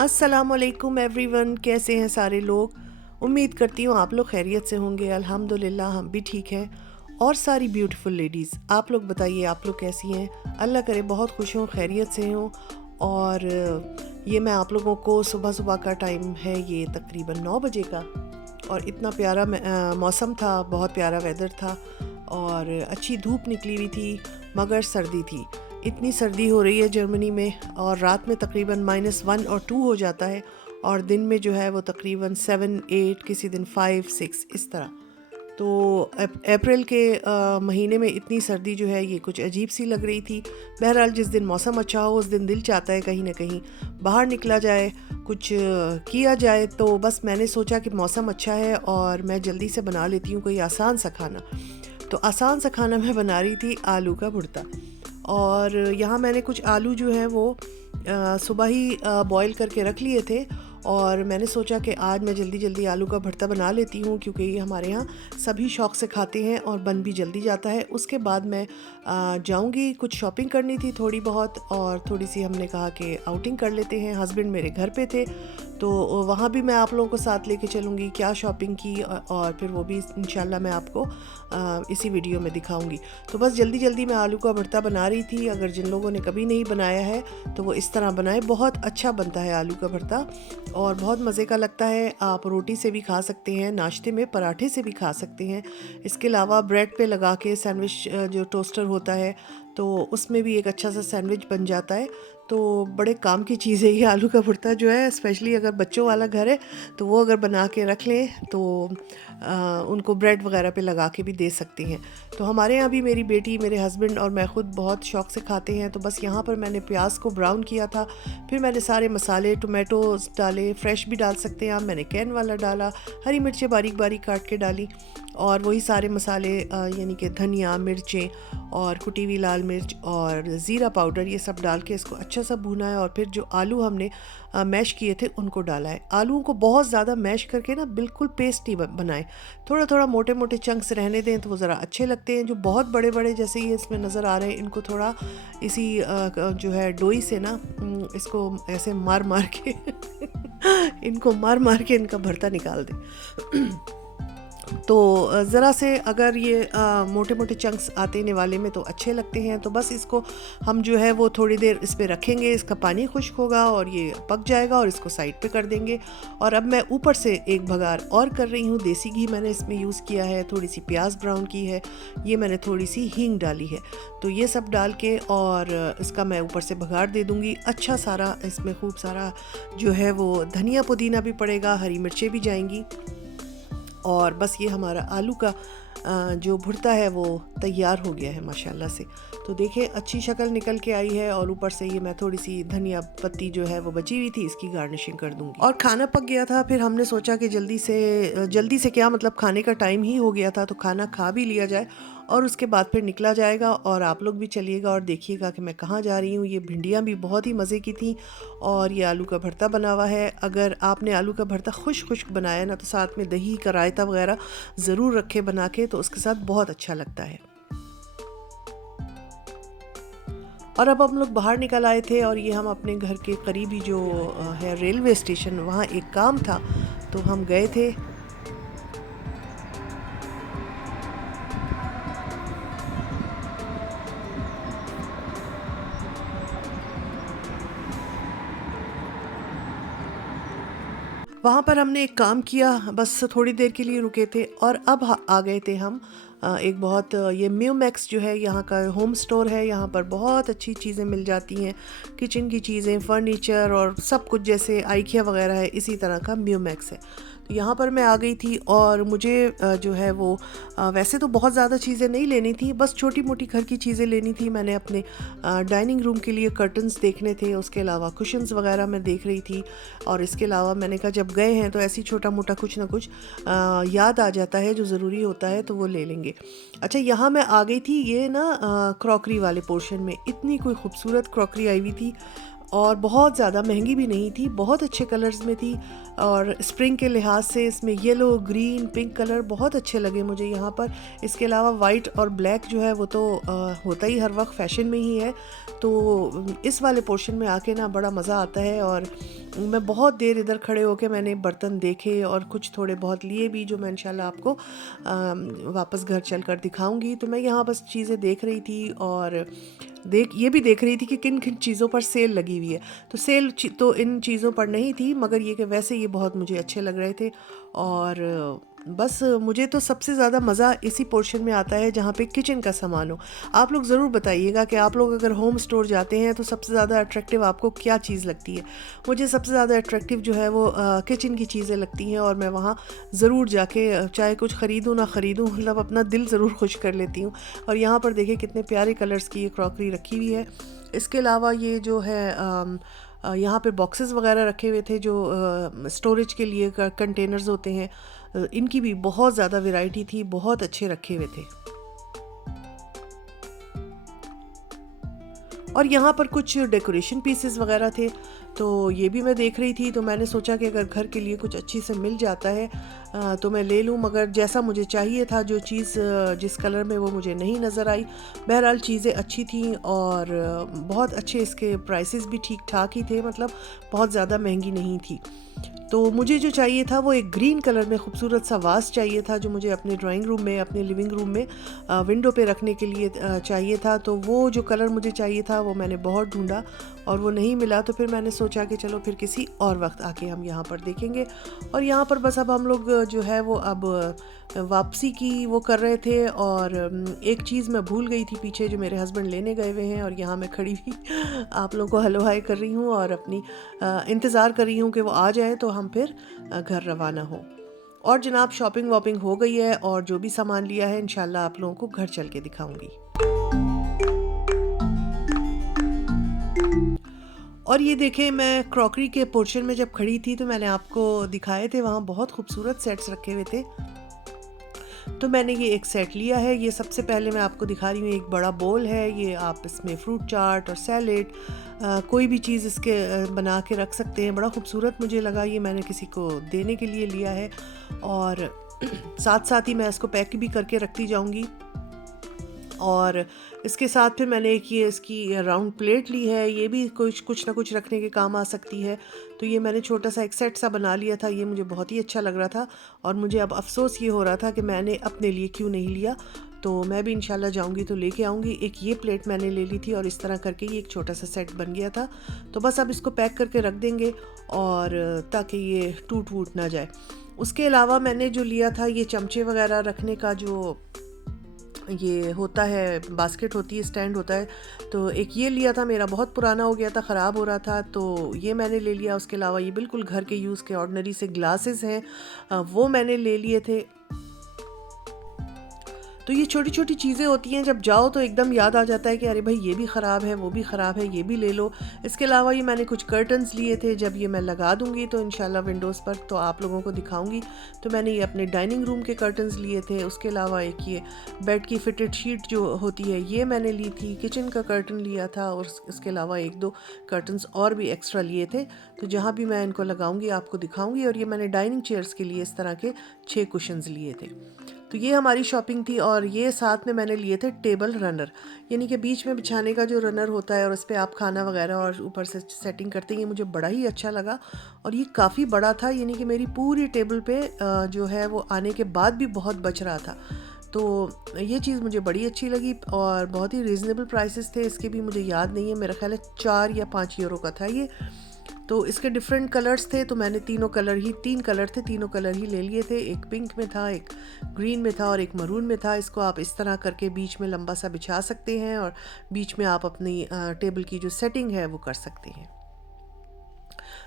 अस्सलामुअलैकुम एवरीवन, कैसे हैं सारे लोग। उम्मीद करती हूँ आप लोग खैरियत से होंगे। अल्हम्दुलिल्लाह हम भी ठीक हैं। और सारी ब्यूटीफुल लेडीज़, आप लोग बताइए आप लोग कैसी हैं। अल्लाह करे बहुत खुश हों, खैरियत से हों। और ये मैं आप लोगों को सुबह सुबह का टाइम है, ये तकरीबन 9 बजे का। और इतना प्यारा मौसम था, बहुत प्यारा वेदर था और अच्छी धूप निकली हुई थी, मगर सर्दी थी। इतनी सर्दी हो रही है जर्मनी में, और रात में तकरीबन -1 और 2 हो जाता है, और दिन में जो है वो तकरीबन 7 8, किसी दिन 5 6 इस तरह। तो अप्रैल के महीने में इतनी सर्दी जो है ये कुछ अजीब सी लग रही थी। बहरहाल जिस दिन मौसम अच्छा हो उस दिन दिल चाहता है कहीं ना कहीं बाहर निकला जाए, कुछ किया जाए। तो बस मैंने सोचा कि मौसम अच्छा है और मैं जल्दी से बना लेती हूँ कोई आसान सा खाना। तो आसान सा खाना मैं बना रही थी आलू का भुर्ता। और यहाँ मैंने कुछ आलू जो है वो सुबह ही बॉईल करके रख लिए थे, और मैंने सोचा कि आज मैं जल्दी जल्दी आलू का भरता बना लेती हूँ, क्योंकि ये हमारे यहाँ सभी शौक़ से खाते हैं और बन भी जल्दी जाता है। उसके बाद मैं जाऊँगी, कुछ शॉपिंग करनी थी थोड़ी बहुत, और थोड़ी सी हमने कहा कि आउटिंग कर लेते हैं। हस्बैंड मेरे घर पे थे, तो वहाँ भी मैं आप लोगों को साथ लेके चलूँगी क्या शॉपिंग की, और फिर वो भी इंशाल्लाह मैं आपको इसी वीडियो में दिखाऊंगी। तो बस जल्दी जल्दी मैं आलू का भरता बना रही थी। अगर जिन लोगों ने कभी नहीं बनाया है तो वो इस तरह बनाए, बहुत अच्छा बनता है आलू का भरता और बहुत मज़े का लगता है। आप रोटी से भी खा सकते हैं, नाश्ते में पराठे से भी खा सकते हैं। इसके अलावा ब्रेड पे लगा के सैंडविच, जो टोस्टर होता है, तो उसमें भी एक अच्छा सा सैंडविच बन जाता है। तो बड़े काम की चीज़ है ये आलू का भुर्ता जो है, स्पेशली अगर बच्चों वाला घर है तो वो अगर बना के रख लें तो उनको ब्रेड वगैरह पे लगा के भी दे सकती हैं। तो हमारे यहाँ भी मेरी बेटी, मेरे हस्बैंड और मैं ख़ुद बहुत शौक़ से खाते हैं। तो बस यहाँ पर मैंने प्याज को ब्राउन किया था, फिर मैंने सारे मसाले, टोमेटोज़ डाले, फ्रेश भी डाल सकते हैं आप, मैंने कैन वाला डाला, हरी मिर्चें बारीक बारीक काट के डाली, और वही सारे मसाले यानी कि धनिया, मिर्चें और कुटी हुई लाल मिर्च और ज़ीरा पाउडर, ये सब डाल के इसको अच्छा सा भूना है। और फिर जो आलू हमने मैश किए थे उनको डाला है। आलूओं को बहुत ज़्यादा मैश करके ना बिल्कुल पेस्ट नहीं बनाए, थोड़ा थोड़ा मोटे मोटे चंक्स रहने दें तो वो ज़रा अच्छे लगते हैं। जो बहुत बड़े बड़े जैसे ये इसमें नज़र आ रहे हैं, इनको थोड़ा इसी जो है डोई से ना इसको ऐसे मार मार के इनको मार मार के इनका भरता निकाल दें। तो ज़रा से अगर ये मोटे मोटे चंक्स आते निवाले में तो अच्छे लगते हैं। तो बस इसको हम जो है वो थोड़ी देर इस पर रखेंगे, इसका पानी खुश्क होगा और ये पक जाएगा, और इसको साइड पे कर देंगे। और अब मैं ऊपर से एक भगार और कर रही हूँ। देसी घी मैंने इसमें यूज़ किया है, थोड़ी सी प्याज ब्राउन की है, ये मैंने थोड़ी सी हींग डाली है। तो ये सब डाल के और इसका मैं ऊपर से भगार दे दूँगी अच्छा सारा। इसमें खूब सारा जो है वो धनिया पुदीना भी पड़ेगा, हरी मिर्चें भी जाएंगी, और बस ये हमारा आलू का जो भुर्ता है वो तैयार हो गया है माशाल्लाह से। तो देखिए अच्छी शक्ल निकल के आई है, और ऊपर से ये मैं थोड़ी सी धनिया पत्ती जो है वो बची हुई थी, इसकी गार्निशिंग कर दूंगी। और खाना पक गया था, फिर हमने सोचा कि जल्दी से क्या मतलब खाने का टाइम ही हो गया था, तो खाना खा भी लिया जाए और उसके बाद फिर निकला जाएगा। और आप लोग भी चलिएगा और देखिएगा कि मैं कहाँ जा रही हूँ। ये भिंडियाँ भी बहुत ही मज़े की थी, और ये आलू का भरता बना हुआ है। अगर आपने आलू का भरता खुश्क बनाया ना, तो साथ में दही का रायता वगैरह ज़रूर रखे बना के, तो उसके साथ बहुत अच्छा लगता है। और अब हम लोग बाहर निकल आए थे, और ये हम अपने घर के करीब ही जो है रेलवे स्टेशन, वहाँ एक काम था तो हम गए थे। वहाँ पर हमने एक काम किया, बस थोड़ी देर के लिए रुके थे, और अब आ गए थे हम एक बहुत ये म्यूमैक्स जो है यहाँ का होम स्टोर है। यहाँ पर बहुत अच्छी चीज़ें मिल जाती हैं, किचन की चीज़ें, फर्नीचर और सब कुछ, जैसे आइकिया वगैरह है, इसी तरह का म्यूमैक्स है। तो यहाँ पर मैं आ गई थी, और मुझे जो है वो वैसे तो बहुत ज़्यादा चीज़ें नहीं लेनी थी, बस छोटी मोटी घर की चीज़ें लेनी थी। मैंने अपने डाइनिंग रूम के लिए कर्टन्स देखने थे, उसके अलावा कुशन्स वगैरह मैं देख रही थी। और इसके अलावा मैंने कहा जब गए हैं तो ऐसी छोटा मोटा कुछ ना कुछ याद आ जाता है, जो ज़रूरी होता है तो वो ले लेंगे। अच्छा, यहाँ मैं आ गई थी ये ना क्रॉकरी वाले पोर्शन में, इतनी कोई खूबसूरत क्रॉकरी आई हुई थी, और बहुत ज़्यादा महंगी भी नहीं थी, बहुत अच्छे कलर्स में थी। और स्प्रिंग के लिहाज से इसमें येलो, ग्रीन, पिंक कलर बहुत अच्छे लगे मुझे यहाँ पर। इसके अलावा वाइट और ब्लैक जो है वो तो होता ही हर वक्त फ़ैशन में ही है। तो इस वाले पोर्शन में आके ना बड़ा मज़ा आता है। और मैं बहुत देर इधर खड़े होके मैंने बर्तन देखे और कुछ थोड़े बहुत लिए भी, जो मैं इंशाल्लाह आपको वापस घर चलकर दिखाऊंगी। तो मैं यहाँ बस चीज़ें देख रही थी और ये भी देख रही थी कि किन किन चीज़ों पर सेल लगी हुई है। तो सेल तो इन चीज़ों पर नहीं थी, मगर ये कि वैसे ये बहुत मुझे अच्छे लग रहे थे। और बस मुझे तो सबसे ज़्यादा मज़ा इसी पोर्शन में आता है जहाँ पे किचन का सामान हो। आप लोग ज़रूर बताइएगा कि आप लोग अगर होम स्टोर जाते हैं तो सबसे ज़्यादा अट्रैक्टिव आपको क्या चीज़ लगती है। मुझे सबसे ज़्यादा अट्रैक्टिव जो है वो किचन की चीज़ें लगती हैं, और मैं वहाँ ज़रूर जाके चाहे कुछ ख़रीदूँ ना ख़रीदूँ, मतलब अपना दिल ज़रूर खुश कर लेती हूँ। और यहाँ पर देखिए कितने प्यारे कलर्स की ये क्रॉकरी रखी हुई है। इसके अलावा ये जो है यहाँ पे बॉक्सेस वगैरह रखे हुए थे जो स्टोरेज के लिए कंटेनर्स होते हैं। इनकी भी बहुत ज़्यादा वैरायटी थी, बहुत अच्छे रखे हुए थे। और यहाँ पर कुछ डेकोरेशन पीसेस वगैरह थे, तो ये भी मैं देख रही थी। तो मैंने सोचा कि अगर घर के लिए कुछ अच्छी से मिल जाता है तो मैं ले लूँ, मगर जैसा मुझे चाहिए था जो चीज़ जिस कलर में, वो मुझे नहीं नज़र आई। बहरहाल चीज़ें अच्छी थी और बहुत अच्छे इसके प्राइसेस भी ठीक ठाक ही थे, मतलब बहुत ज़्यादा महंगी नहीं थी। तो मुझे जो चाहिए था वो एक ग्रीन कलर में खूबसूरत सा वास चाहिए था, जो मुझे अपने ड्राइंग रूम में, अपने लिविंग रूम में विंडो पे रखने के लिए चाहिए था। तो वो जो कलर मुझे चाहिए था वो मैंने बहुत ढूंढा और वो नहीं मिला। तो फिर मैंने सोचा कि चलो फिर किसी और वक्त आके हम यहाँ पर देखेंगे। और यहाँ पर बस अब हम लोग जो है वो अब वापसी की वो कर रहे थे। और एक चीज़ मैं भूल गई थी पीछे, जो मेरे हस्बैंड लेने गए हुए हैं, और यहाँ मैं खड़ी हुई आप लोगों को हेलो हाय कर रही हूँ और अपनी इंतज़ार कर रही हूँ कि वो आ जाए तो हम फिर घर रवाना हो। और जनाब शॉपिंग वॉपिंग हो गई है और जो भी सामान लिया है इंशाल्लाह आप लोगों को घर चल के दिखाऊंगी। और ये देखें, मैं क्रॉकरी के पोर्शन में जब खड़ी थी तो मैंने आपको दिखाए थे, वहाँ बहुत खूबसूरत सेट्स रखे हुए थे। तो मैंने ये एक सेट लिया है। ये सबसे पहले मैं आपको दिखा रही हूँ, एक बड़ा बोल है। ये आप इसमें फ्रूट चाट और सैलेड कोई भी चीज़ इसके बना के रख सकते हैं। बड़ा खूबसूरत मुझे लगा, ये मैंने किसी को देने के लिए लिया है। और साथ साथ ही मैं इसको पैक भी करके रखती जाऊँगी। और इसके साथ फिर मैंने एक ये इसकी राउंड प्लेट ली है, ये भी कुछ ना कुछ रखने के काम आ सकती है। तो ये मैंने छोटा सा एक सेट सा बना लिया था, ये मुझे बहुत ही अच्छा लग रहा था। और मुझे अब अफसोस ये हो रहा था कि मैंने अपने लिए क्यों नहीं लिया। तो मैं भी इंशाल्लाह जाऊंगी तो लेके आऊँगी। एक ये प्लेट मैंने ले ली थी और इस तरह करके ये एक छोटा सा सेट बन गया था। तो बस अब इसको पैक करके रख देंगे और ताकि ये टूट वूट ना जाए। उसके अलावा मैंने जो लिया था ये चमचे वगैरह रखने का जो ये होता है, बास्केट होती है, स्टैंड होता है। तो एक ये लिया था, मेरा बहुत पुराना हो गया था, ख़राब हो रहा था, तो ये मैंने ले लिया। उसके अलावा ये बिल्कुल घर के यूज़ के ऑर्डिनरी से ग्लासेस हैं, वो मैंने ले लिए थे। तो ये छोटी छोटी चीज़ें होती हैं, जब जाओ तो एकदम याद आ जाता है कि अरे भाई ये भी ख़राब है, वो भी ख़राब है, ये भी ले लो। इसके अलावा ये मैंने कुछ कर्टन्स लिए थे, जब ये मैं लगा दूंगी तो इंशाल्लाह विंडोज़ पर तो आप लोगों को दिखाऊंगी। तो मैंने ये अपने डाइनिंग रूम के कर्टन्स लिए थे। उसके अलावा एक ये बेड की फिटेड शीट जो होती है ये मैंने ली थी। किचन का कर्टन लिया था और इसके अलावा एक दो कर्टन्स और भी एक्स्ट्रा लिए थे। तो जहाँ भी मैं इनको लगाऊंगी आपको दिखाऊंगी। और ये मैंने डाइनिंग चेयर्स के लिए इस तरह के 6 कुशन्स लिए थे। तो ये हमारी शॉपिंग थी। और ये साथ में मैंने लिए थे टेबल रनर, यानी कि बीच में बिछाने का जो रनर होता है और उस पर आप खाना वगैरह और ऊपर से सेटिंग करते हैं। ये मुझे बड़ा ही अच्छा लगा और ये काफ़ी बड़ा था, यानी कि मेरी पूरी टेबल पे जो है वो आने के बाद भी बहुत बच रहा था। तो ये चीज़ मुझे बड़ी अच्छी लगी और बहुत ही रीज़नेबल प्राइसेस थे इसके भी। मुझे याद नहीं है, मेरा ख्याल है 4 या 5 यूरो का था ये। तो इसके डिफरेंट कलर्स थे, तो मैंने 3 कलर थे, तीनों कलर ही ले लिए थे। एक पिंक में था, एक ग्रीन में था और एक मरून में था। इसको आप इस तरह करके बीच में लंबा सा बिछा सकते हैं और बीच में आप अपनी टेबल की जो सेटिंग है वो कर सकते हैं।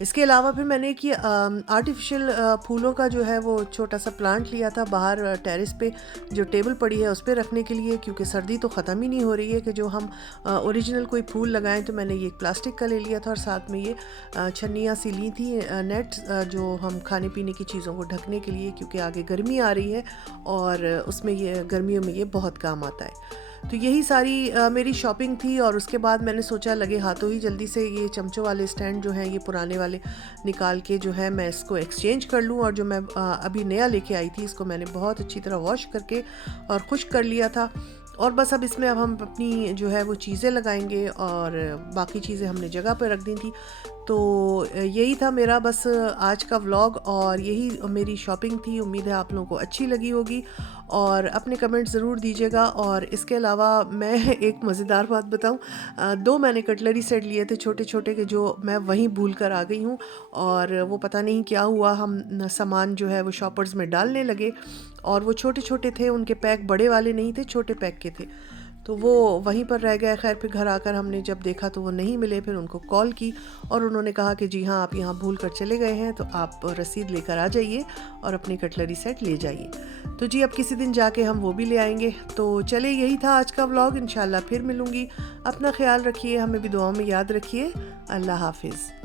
इसके अलावा फिर मैंने एक ये आर्टिफिशियल फूलों का जो है वो छोटा सा प्लांट लिया था बाहर टेरेस पे, जो टेबल पड़ी है उस पर रखने के लिए, क्योंकि सर्दी तो ख़त्म ही नहीं हो रही है कि जो हम ओरिजिनल कोई फूल लगाएं। तो मैंने ये एक प्लास्टिक का ले लिया था और साथ में ये छन्नियाँ सी ली थी, नेट जो हम खाने पीने की चीज़ों को ढकने के लिए, क्योंकि आगे गर्मी आ रही है और उसमें ये गर्मियों में ये बहुत काम आता है। तो यही सारी मेरी शॉपिंग थी। और उसके बाद मैंने सोचा लगे हाथों ही जल्दी से ये चमचों वाले स्टैंड जो हैं ये पुराने वाले निकाल के जो है मैं इसको एक्सचेंज कर लूँ। और जो मैं अभी नया लेके आई थी इसको मैंने बहुत अच्छी तरह वॉश करके और खुश्क कर लिया था। और बस अब इसमें अब हम अपनी जो है वो चीज़ें लगाएंगे और बाकी चीज़ें हमने जगह पर रख दी थी। तो यही था मेरा बस आज का व्लॉग और यही मेरी शॉपिंग थी। उम्मीद है आप लोगों को अच्छी लगी होगी और अपने कमेंट ज़रूर दीजिएगा। और इसके अलावा मैं एक मज़ेदार बात बताऊं, 2 मैंने कटलरी सेट लिए थे छोटे छोटे के, जो मैं वहीं भूल कर आ गई हूँ। और वो पता नहीं क्या हुआ, हम सामान जो है वो शॉपर्स में डालने लगे और वो छोटे छोटे थे, उनके पैक बड़े वाले नहीं थे, छोटे पैक के थे, तो वो वहीं पर रह गए। खैर फिर घर आकर हमने जब देखा तो वो नहीं मिले। फिर उनको कॉल की और उन्होंने कहा कि जी हाँ आप यहाँ भूल कर चले गए हैं, तो आप रसीद लेकर आ जाइए और अपनी कटलरी सेट ले जाइए। तो जी अब किसी दिन जाके हम वो भी ले आएंगे। तो चले यही था आज का व्लॉग। इंशाल्लाह फिर मिलूँगी। अपना ख्याल रखिए, हमें भी दुआओं में याद रखिए। अल्लाह हाफिज़।